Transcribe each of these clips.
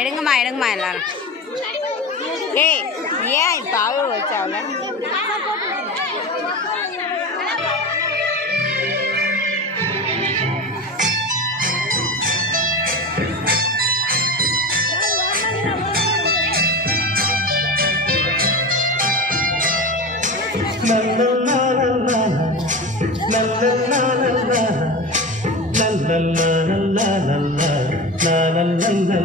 எடுங்கம்மா எடுங்கம்மா எல்லாரும். ஏய் ஏன் இப்போ அழுவ வச்சாவில் சின்ன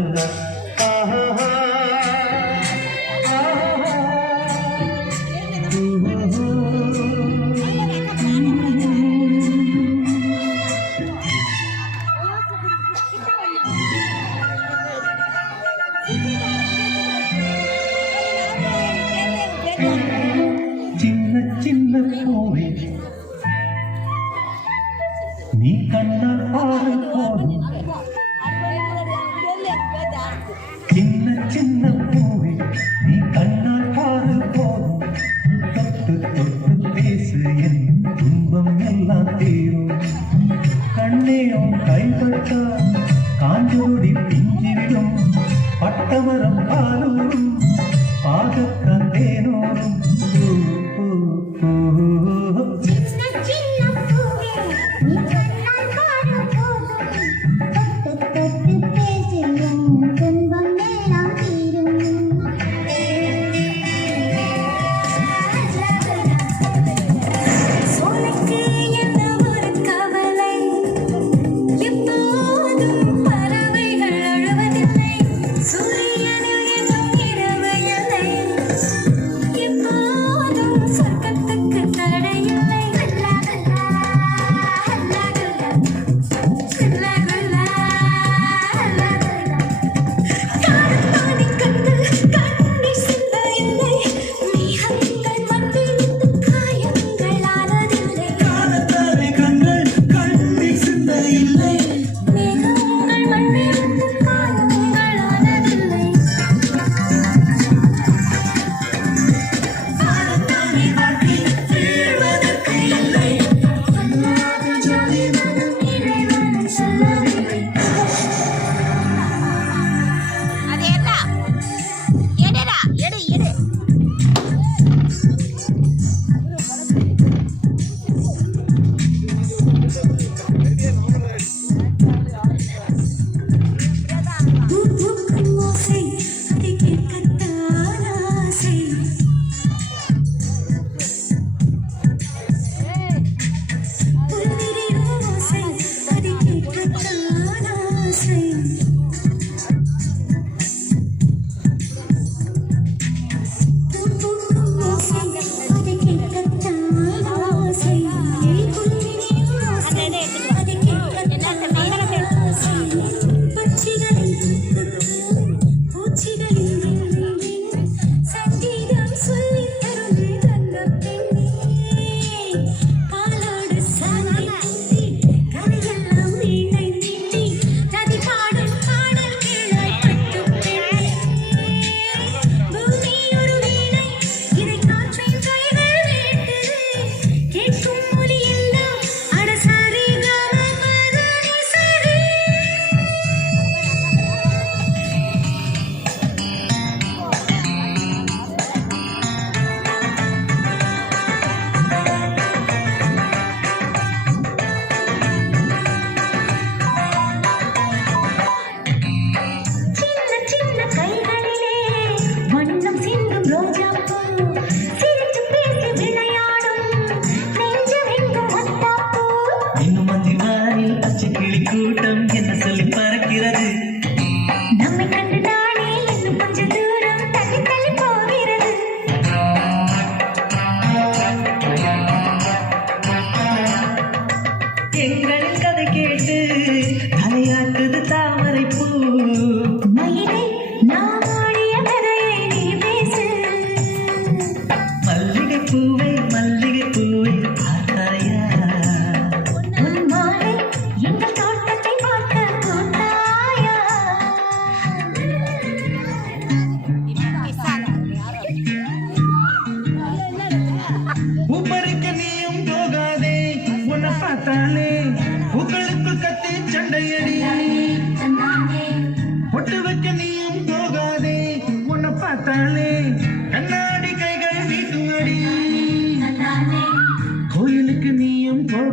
கண்ணா போதும் தொட்டு தொட்டு பேசு என் துன்பம் எல்லாம் தீரும் காஞ்சோடி பிஞ்சிவிடும் பாலூரும்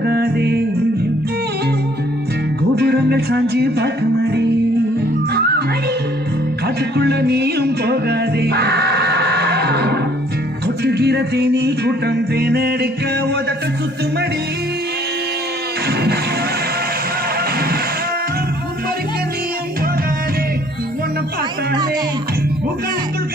போகாதே. கோபுரங்கள் சாஞ்சி பார்க்க மாடி காட்டுக்குள்ள நீயும் போகாதே. கொட்டுகிற தேனி கூட்டம் தேனடிக்க உதட்ட சுத்துமடி. உங்களுக்குள்